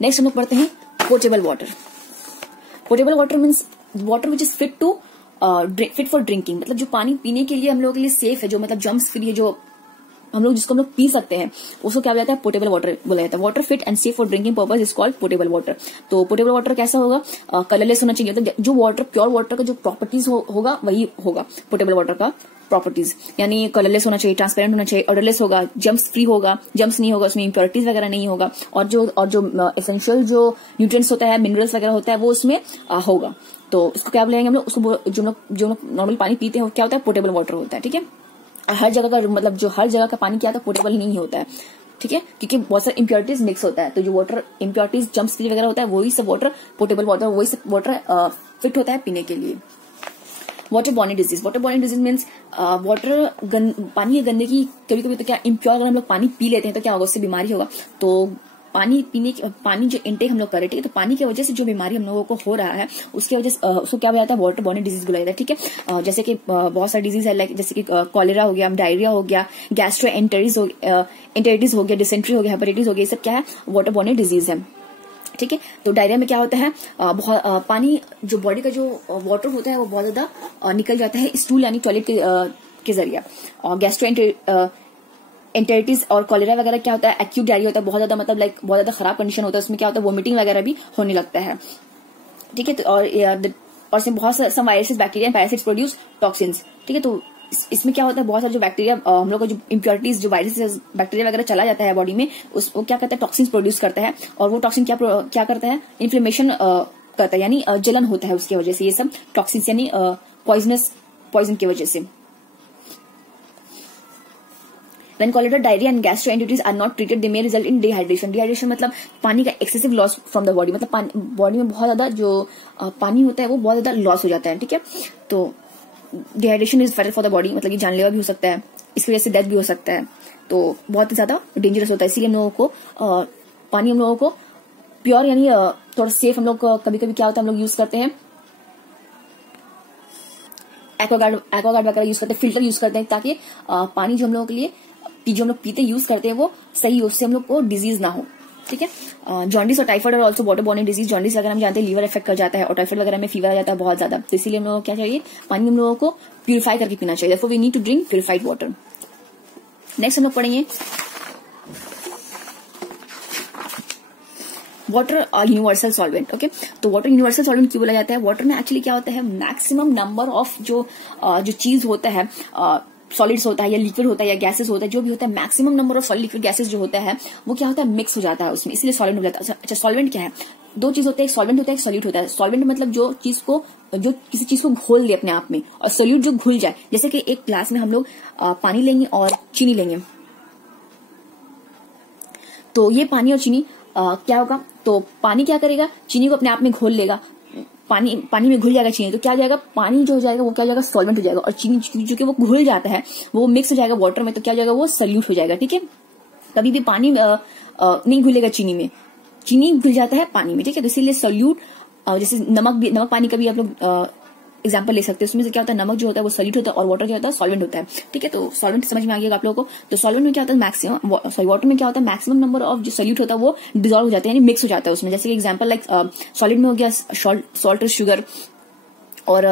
Next हम लोग पढ़ते हैं portable water. Portable water means water which is fit for drinking, मतलब जो पानी पीने के लिए हम लोगों के लिए सेफ है, जो मतलब जम्स फ्री है, जो हम लोग जिसको हम लोग पी सकते हैं, उसको क्या बोला जाता है, पोर्टेबल वाटर बोला जाता है। Water fit and safe for drinking purpose is called portable water. तो पोर्टेबल वाटर कैसा होगा, कलरलेस होना चाहिए, मतलब जो वाटर प्योर वाटर का जो प्रॉपर्टीज होगा वही होगा पोर्टेबल वाटर का प्रॉपर्टीज, यानी कलरलेस होना चाहिए, ट्रांसपेरेंट होना चाहिए, ऑर्डरलेस होगा, जम्स फ्री होगा, जम्स नहीं होगा, उसमें इंप्योरिटीज वगैरह नहीं होगा, और जो एसेंशियल जो न्यूट्रिएंट्स होता है, मिनरल्स वगैरह होता है, वो उसमें होगा। तो इसको क्या बोलेंगे हम लोग, उसको जो लोग नॉर्मल पानी पीते हैं वो क्या होता है, पोर्टेबल वाटर होता है। ठीक है, हर जगह का मतलब जो हर जगह का पानी क्या होता है, पोर्टेबल नहीं होता है। ठीक है, क्योंकि बहुत सारे इंप्योरिटीज मिक्स होता है, तो जो वाटर इंप्योरिटीज जम्स फ्री वगैरह होता है वही सब वाटर पोर्टेबल वाटर, वही सब वाटर फिट होता है पीने के लिए। Water borne disease. Water borne disease means पानी की गंदगी, कभी कभी तो क्या इम्प्योर अगर हम लोग पानी पी लेते हैं तो क्या होगा, उससे बीमारी होगा। तो पानी जो इंटेक हम लोग करें, ठीक है, तो पानी की वजह से जो बीमारी हम लोगों को हो रहा है उसकी वजह से उसको क्या बोला जाता है, वाटर बॉर्न डिजीज बोला जाता है। ठीक है, जैसे कि बहुत सारे डिजीज है, लाइक जैसे कि कॉलेरा हो गया, डायरिया हो गया, गैस्ट्रोएंटेरिटिस हो गया, डिसेंट्री हो गया, हेपेटाइटिस हो गया, ये सब क्या है, वाटर बॉर्न डिजीज है। ठीक है, तो डायरिया में क्या होता है, बहुत पानी जो बॉडी का जो वाटर होता है वो बहुत ज्यादा निकल जाता है स्टूल यानी टॉयलेट के जरिए। और गैस्ट्रोएंटेरिटिस और कॉलेरा वगैरह क्या होता है, एक्यूट डायरिया होता है, बहुत ज्यादा मतलब लाइक बहुत ज्यादा खराब कंडीशन होता है, उसमें क्या होता है, वोमिटिंग वगैरह भी होने लगता है। ठीक है, तो और इसमें बहुत some viruses, bacteria and parasites produce toxins. ठीक है, तो इसमें क्या होता है, बहुत सारे जो बैक्टीरिया हम लोग को जो इम्प्योरिटीज, जो वायरसेस, बैक्टीरिया वगैरह चला जाता है बॉडी में, वो क्या करता है, टॉक्सिन्स प्रोड्यूस करता है, और वो टॉक्सिन क्या करता है, इन्फ्लेमेशन करता है, यानी जलन होता है उसकी वजह से, ये सब टॉक्सिन्स यानी पॉइजन की वजह से। When cholera, diarrhea and gastroenteritis are not treated, they may result in dehydration. Dehydration मतलब पानी का excessive loss from the body, मतलब बॉडी में बहुत ज्यादा जो पानी होता है वो बहुत ज्यादा लॉस हो जाता है। ठीक है, तो dehydration is fatal for the body, मतलब ये जानलेवा भी हो सकता है, इसकी वजह से डेथ भी हो सकता है, तो बहुत ही ज्यादा डेंजरस होता है। इसीलिए हम लोगों को पानी हम लोगों को प्योर यानी थोड़ा सेफ हम लोग कभी कभी क्या होता है, हम लोग यूज करते हैं एक्वागार्ड वगैरह यूज करते हैं, फिल्टर यूज करते हैं, ताकि पानी जो हम लोगों के लिए जो हम लोग पीते यूज करते हैं वो सही हो, उससे हम लोग को डिजीज ना हो। ठीक है, जॉन्डिस और टाइफाइड और also water borne disease. Jaundice वगैरह हम जानते हैं लीवर इफेक्ट कर जाता है, और टाइफाइड वगैरह में फीवर आ जाता है बहुत ज्यादा, तो इसीलिए हम लोगों को क्या चाहिए, पानी हम लोगों को प्यूरिफाई करके पीना चाहिए। Therefore, we need to drink purified water. Next हम लोग पढ़ेंगे वाटर यूनिवर्सल सॉल्वेंट। ओके, तो वाटर यूनिवर्सल सॉल्वेंट क्यों बोला जाता है, वाटर में एक्चुअली क्या होता है, मैक्सिमम नंबर ऑफ जो चीज होता है, सॉलिड्स होता है या लिक्विड होता है या गैसेस होता है, जो भी होता है, maximum number of solid liquid gases जो होता है वो क्या होता है, मिक्स हो जाता है उसमें, इसलिए सॉल्वेंट हो जाता है। अच्छा, सॉल्वेंट क्या है, दो चीज होते हैं, एक सॉल्वेंट होता है, एक सॉल्यूट होता है। सॉल्वेंट मतलब जो किसी चीज को घोल दे अपने आप में, और सॉल्यूट जो घुल जाए, जैसे कि एक ग्लास में हम लोग पानी लेंगे और चीनी लेंगे, तो ये पानी और चीनी क्या होगा, तो पानी क्या करेगा, चीनी को अपने आप में घोल लेगा, पानी में घुल जाएगा चीनी, तो क्या हो जाएगा, पानी जो हो जाएगा वो क्या हो जाएगा, सॉल्वेंट हो जाएगा, और चीनी जो कि वो घुल जाता है वो मिक्स हो जाएगा वाटर में, तो क्या हो जाएगा, वो सॉल्यूट हो जाएगा। ठीक है, कभी भी पानी नहीं घुलेगा चीनी में, चीनी घुल जाता है पानी में। ठीक है, तो इसीलिए सॉल्यूट, जैसे नमक पानी का भी आप लोग एग्जाम्पल ले सकते हैं, उसमें से क्या होता है, नमक जो होता है वो सॉल्यूट होता है, और वाटर क्या होता है, सॉल्वेंट होता है। ठीक है, तो सॉल्वेंट समझ में आ गया आप लोगों को। तो सॉल्वेंट में क्या होता है, मैक्सिमम, सॉरी वाटर में क्या होता है, मैक्सिमम नंबर ऑफ जो सॉल्यूट होता है वो डिजॉल्व हो जाता है, यानी मिक्स हो जाता है उसमें। जैसे एग्जाम्पल लाइक सॉलिड में हो गया सॉल्ट, शुगर, और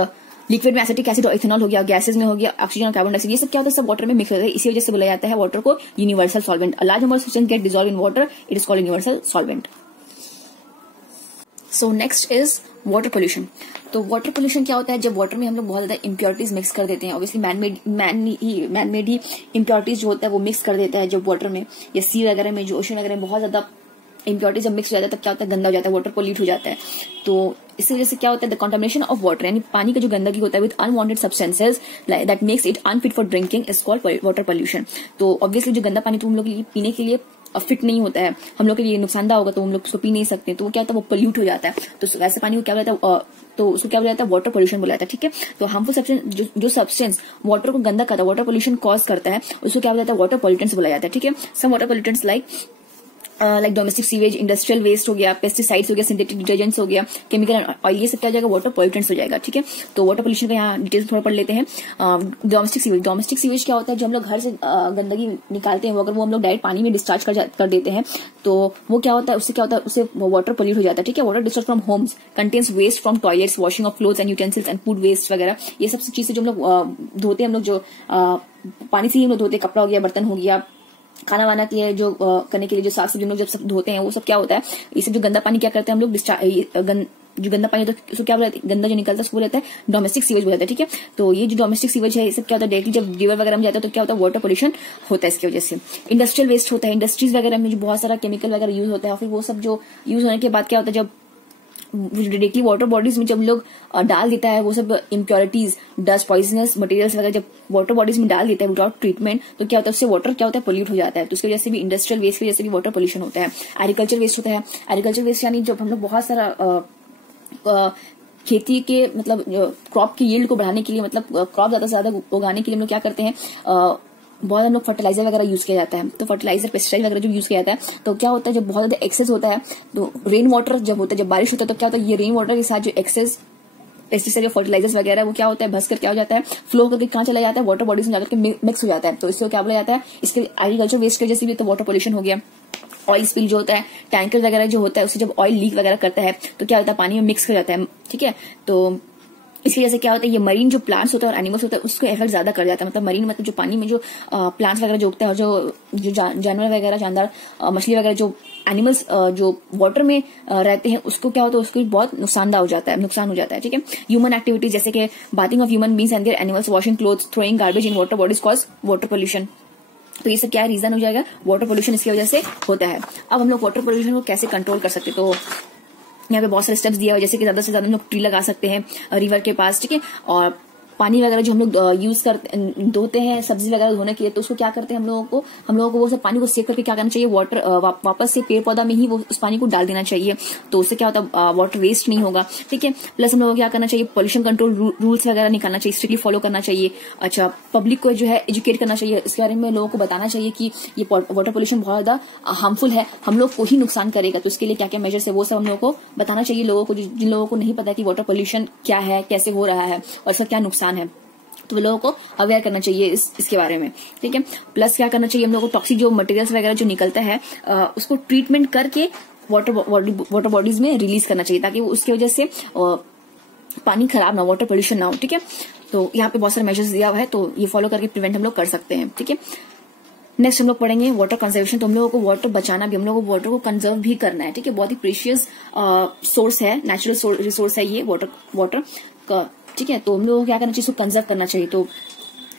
लिक्विड में एसिटिक एसिड और इथेनॉल हो गया, गैसेज में हो गया ऑक्सीजन और कार्बन डाइऑक्साइड, ये सब क्या होता है, सब वाटर में मिक्स होता है, इसी वजह से बोला जाता है वाटर को universal solvent. A large number of substance get dissolve in water, it is called universal solvent. So next is water pollution. तो वाटर पोल्यूशन क्या होता है, जब वाटर में हम लोग बहुत ज्यादा इंप्योरिटीज मिक्स कर देते हैं, ऑब्वियसली मैन मेड ही इंप्योरिटीज जो होता है वो मिक्स कर देता है, जब वाटर में या सी वगैरह में, जो ओशन वगैरह में बहुत ज्यादा इंप्योरिटीज जब मिक्स हो जाता है तब क्या होता है, गंदा हो जाता है, वाटर पोल्यूट हो जाता है। तो इसी वजह से क्या होता है, द कंटामिनेशन ऑफ वाटर, यानी पानी का जो गंदगी होता है with unwanted substances that makes it unfit for drinking is called water pollution. तो ऑब्वियसली जो गंदा पानी तो हम लोग पीने के लिए फिट नहीं होता है, हम लोग के लिए नुकसानदा होगा, तो हम लोग उसको पी नहीं सकते, तो वो क्या होता है, वो पोल्यूट हो जाता है। तो वैसे पानी को क्या बोला जाता है, तो उसको क्या बोला जाता है, वाटर पोल्यूशन बोला जाता है। ठीक है, तो हार्मफुल सब्सटेंस जो सब्सटेंस वाटर को गंदा करता है, वाटर पोल्यूशन कॉज करता है, उसको क्या बोला जाता है, वाटर पोल्यूटेंट्स बोला जाता है। ठीक है, some water pollutants like like domestic sewage, industrial waste हो गया, पेस्टिसाइड्स हो गया, सिंथेटिक डिटर्जेंट्स हो गया, केमिकल ऑयल, ये सब क्या हो जाएगा, वाटर पॉल्यूटेंट्स हो जाएगा। ठीक है, तो वाटर पोल्यूशन का यहाँ डिटेल्स थोड़ा पढ़ लेते हैं। डोमेस्टिक सीवेज, डोमेस्टिक सीवेज क्या होता है, जो हम लोग घर से गंदगी निकालते हैं वो अगर वो हम लोग डायरेक्ट पानी में डिस्चार्ज कर देते हैं तो वो क्या होता है, उससे क्या होता है, उससे वाटर पोल्यूट हो जाता है। ठीक है, water discharge from homes contains waste from toilets, washing of clothes and utensils and food waste वगैरह, ये सब चीजें जो हम लोग धोते हैं, हम लोग जो पानी से ही हम लोग धोते हैं, कपड़ा हो गया, बर्तन हो गया, खाना वाना के लिए जो करने के लिए जो साफ सब्जी हम लोग जब सब धोते हैं वो सब क्या होता है, ये सब जो गंदा पानी क्या करते हैं हम लोग, जो गंदा पानी होता है उसको क्या बोलते हैं, गंदा जो निकलता है उसको बोलते हैं डोमेस्टिक सीवेज बोलते हैं। ठीक है, तो ये जो डोमेस्टिक सीवेज है ये सब क्या होता है, डायरेक्टली जब रिवर वगैरह में जाता है तो क्या होता है, वाटर पोल्यूशन होता है इसकी वजह से। इंडस्ट्रियल वेस्ट होता है, इंडस्ट्रीज वगैरह में जो बहुत सारा केमिकल वगैरह यूज होता है, और फिर वो सब जो यूज होने के बाद क्या होता है, जब डायरेक्टली वाटर बॉडीज में जब लोग डाल देता है वो सब इम्प्योरिटीज, डस्ट, पॉइजनस मटेरियल्स वगैरह जब वाटर बॉडीज में डाल देता है विदाउट ट्रीटमेंट, तो क्या होता है, उससे वाटर क्या होता है, पोल्यूट हो जाता है। तो इसकी वजह से भी इंडस्ट्रियल वेस्ट की वजह से भी वाटर पोल्यूशन होता है। एग्रीकल्चर वेस्ट होता है, एग्रीकल्चर वेस्ट यानी जब हम लोग बहुत सारा खेती के मतलब क्रॉप की यील्ड को बढ़ाने के लिए, मतलब क्रॉप ज्यादा से ज्यादा उगाने के लिए हम लोग क्या करते हैं, बहुत हम लोग फर्टिलाइजर वगैरह यूज किया जाता है। तो फर्टिलाइजर, पेस्टिसाइड वगैरह जो यूज किया जाता है तो क्या होता है, जब बहुत ज्यादा एक्सेस होता है तो रेन वाटर जब होता है, जब बारिश होता है तो क्या होता है, ये रेन वाटर के साथ जो एक्सेस पेस्टिसाइड या फर्टिलाइजर्स वगैरह वो क्या होता है, भस कर क्या हो जाता है, फ्लो करके कहाँ चला जाता है, वाटर बॉडीज में जाकर के मिक्स हो जाता है। तो इससे क्या बोला जाता है, इसके एग्रीकल्चर वेस्ट की वजह से भी तो वाटर पोल्यूशन हो गया। ऑयल स्पिल जो होता है, टैंकर वगैरह जो होता है, उससे जब ऑयल लीक वगैरह करता है तो क्या होता है, पानी में मिक्स हो जाता है। ठीक है, तो इसकी वजह से क्या होता है, ये मरीन जो प्लांट्स होता है और एनिमल्स होता है उसको इफेक्ट ज्यादा कर जाता है। मतलब मरीन मतलब जो पानी में जो प्लांट्स वगैरह जो उगता है और जो जानवर वगैरह, जानदार मछली वगैरह जो एनिमल्स जो वाटर में रहते हैं उसको क्या होता है, उसको बहुत नुकसान हो जाता है। ठीक है, ह्यूमन एक्टिविटीज जैसे कि bathing of human beings and there animals, washing clothes, throwing garbage in water bodies cause water pollution. तो ये सब क्या रीजन हो जाएगा, वाटर पोल्यूशन इसकी वजह से होता है। अब हम लोग वाटर पोल्यूशन को कैसे कंट्रोल कर सकते, तो यहाँ पे बहुत सारे स्टेप्स दिया हुआ है, जैसे कि ज्यादा से ज्यादा हम लोग ट्री लगा सकते हैं रिवर के पास। ठीक है, और पानी वगैरह जो हम लोग यूज करते धोते हैं सब्जी वगैरह धोने के लिए, तो उसको क्या करते हैं हम लोगों को वो सब पानी को सेव करके क्या करना चाहिए, वाटर वापस से पेड़ पौधा में ही वो उस पानी को डाल देना चाहिए। तो उससे क्या होता है, वाटर वेस्ट नहीं होगा। ठीक है, प्लस हम लोगों को क्या करना चाहिए, पोल्यूशन कंट्रोल रूल्स वगैरह निकालना चाहिए, स्ट्रिक्टली फॉलो करना चाहिए। अच्छा, पब्लिक को जो है एजुकेट करना चाहिए, इसके बारे में लोगों को बताना चाहिए कि ये वाटर पोल्यूशन बहुत ज्यादा हार्मफुल है, हम लोग को ही नुकसान करेगा। तो इसके लिए क्या क्या मेजर्स है वो सब हम लोगों को बताना चाहिए लोगों को, जिन लोगों को नहीं पता कि वाटर पोल्यूशन क्या है, कैसे हो रहा है और इसका क्या नुकसान है, तो लोगों को अवेयर करना चाहिए इसके बारे में। ठीक है, प्लस क्या करना चाहिए, हम लोगों को टॉक्सिक जो मटेरियल्स वगैरह जो निकलता है उसको ट्रीटमेंट करके वाटर बॉडीज में रिलीज करना चाहिए, ताकि उसकी वजह से पानी खराब ना हो, वाटर पोल्यूशन ना हो। ठीक है, तो यहाँ पे बहुत सारे मेजर्स दिया हुआ है, तो ये फॉलो करके प्रिवेंट हम लोग कर सकते हैं। ठीक है, नेक्स्ट हम लोग पढ़ेंगे वाटर कंजर्वेशन। तो हम लोगों को वाटर बचाना भी, हम लोगों को वाटर को कंजर्व भी करना है। ठीक है, बहुत ही प्रीशियस सोर्स है, नेचुरल रिसोर्स है ये वाटर का। ठीक है, तो हम लोगों को क्या करना चाहिए, इसको कंजर्व करना चाहिए। तो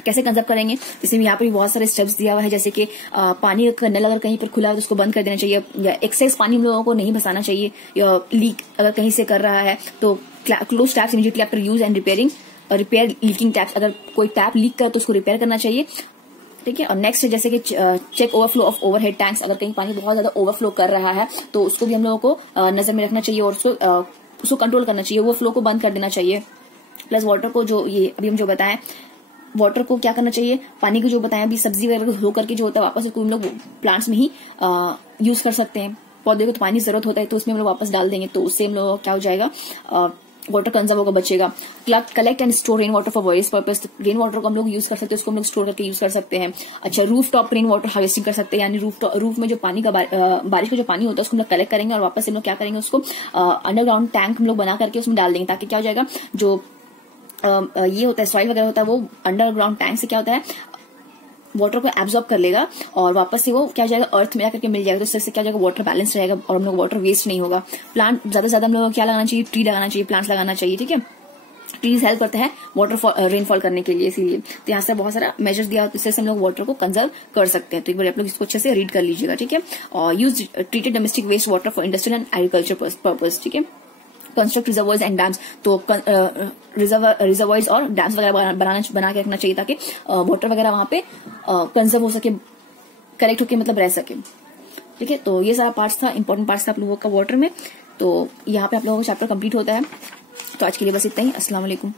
कैसे कंजर्व करेंगे, इसमें यहाँ पर भी बहुत सारे स्टेप्स दिया हुआ है, जैसे कि पानी का नल अगर कहीं पर खुला है तो उसको बंद कर देना चाहिए, या एक्सेस पानी हम लोगों को नहीं बसाना चाहिए, या लीक अगर कहीं से कर रहा है तो close taps immediately after use and repair leaking taps, अगर कोई टैप लीक करे तो उसको रिपेयर करना चाहिए। ठीक है, और नेक्स्ट है जैसे कि check overflow of overhead tanks, अगर कहीं पानी बहुत ज्यादा ओवरफ्लो कर रहा है तो उसको भी हम लोगों को नजर में रखना चाहिए और उसको कंट्रोल करना चाहिए, वो फ्लो को बंद कर देना चाहिए। प्लस वाटर को जो ये अभी हम जो बताएं, वाटर को क्या करना चाहिए, पानी को जो बताएं अभी, सब्जी वगैरह धो करके जो होता है वापस हम लोग प्लांट्स में ही यूज कर सकते हैं। पौधे को तो पानी जरूरत होता है तो उसमें हम लोग वापस डाल देंगे, तो उससे हम लोग क्या हो जाएगा, वाटर कंजर्व होगा, बचेगा। Collect and store rain water for various purpose, rain water को हम लोग यूज कर सकते हैं, उसको हम लोग स्टोर करके यूज कर सकते हैं। अच्छा, roof top rain water harvesting कर सकते हैं, यानी रूफ में जो पानी का बारिश का जो पानी होता है उसको हम लोग कलेक्ट करेंगे और वापस हम लोग क्या करेंगे, उसको अंडरग्राउंड टैंक हम लोग बना करके उसमें डाल देंगे, ताकि क्या हो जाएगा, जो ये होता है सॉइल वगैरह होता है वो अंडरग्राउंड टैंक से क्या होता है, वाटर को एब्जॉर्ब कर लेगा और वापस से वो क्या हो जाएगा, अर्थ में जाकर के मिल जाएगा। तो इससे क्या हो जाएगा, वाटर बैलेंस रहेगा और हम लोग वाटर वेस्ट नहीं होगा। प्लांट ज्यादा से ज्यादा हम लोग को क्या लगाना चाहिए, ट्री लगाना चाहिए, प्लांट्स लगाना चाहिए। ठीक है, ट्रीज हेल्प करता है वाटर रेनफॉल करने के लिए, इसीलिए तो यहाँ से बहुत सारा मेजर्स दिया होता है, इससे हम लोग वाटर को कंजर्व कर सकते हैं। तो एक बार आप लोग इसको अच्छे से रीड कर लीजिएगा। ठीक है, और use treated domestic waste water for industrial and agriculture purpose. ठीक है, कंस्ट्रक्ट रिजर्वायर्स एंड डैम्स, तो रिजर्वायर्स और डैम्स वगैरह बना के रखना चाहिए, ताकि वाटर वगैरह वहां पे कंजर्व हो सके, करेक्ट होके मतलब रह सके। ठीक है, तो ये सारा पार्ट्स था, इंपॉर्टेंट पार्ट्स था आप लोगों का वाटर में। तो यहाँ पे आप लोगों का चैप्टर कंप्लीट होता है। तो आज के लिए बस इतना ही। अस्सलाम वालेकुम।